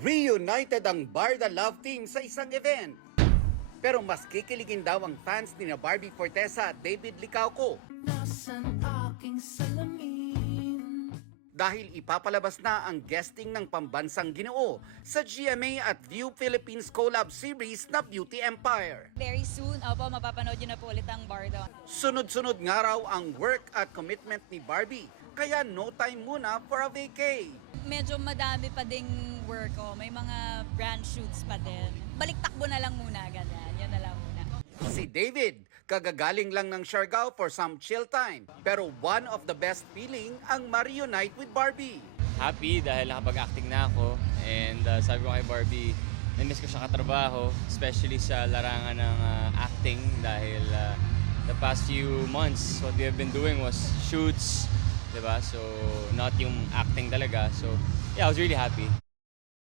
Reunited ang Barda Love Team sa isang event. Pero mas kikiligin daw ang fans ni na Barbie Fortesa at David Licauco Nasaan aking salamin? dahil ipapalabas na ang guesting ng pambansang Ginoo sa GMA at View Philippines collab series na Beauty Empire. Very soon, mapapanood nyo na po ulit ang Barda. Sunod-sunod nga raw ang work at commitment ni Barbie, kaya no time muna for a vacay. Medyo madami pa ding work ko. May mga brand shoots pa din. Balik takbo na lang muna, ganyan. Yan na lang muna. Si David, kagagaling lang ng Siargao for some chill time. Pero one of the best feeling ang ma-reunite with Barbie. Happy dahil nakapag-acting na ako. And sabi ko kay Barbie, na-miss ko siya katrabaho, especially sa larangan ng acting dahil the past few months, what we have been doing was shoots, diba? So, not yung acting talaga. So, yeah, I was really happy.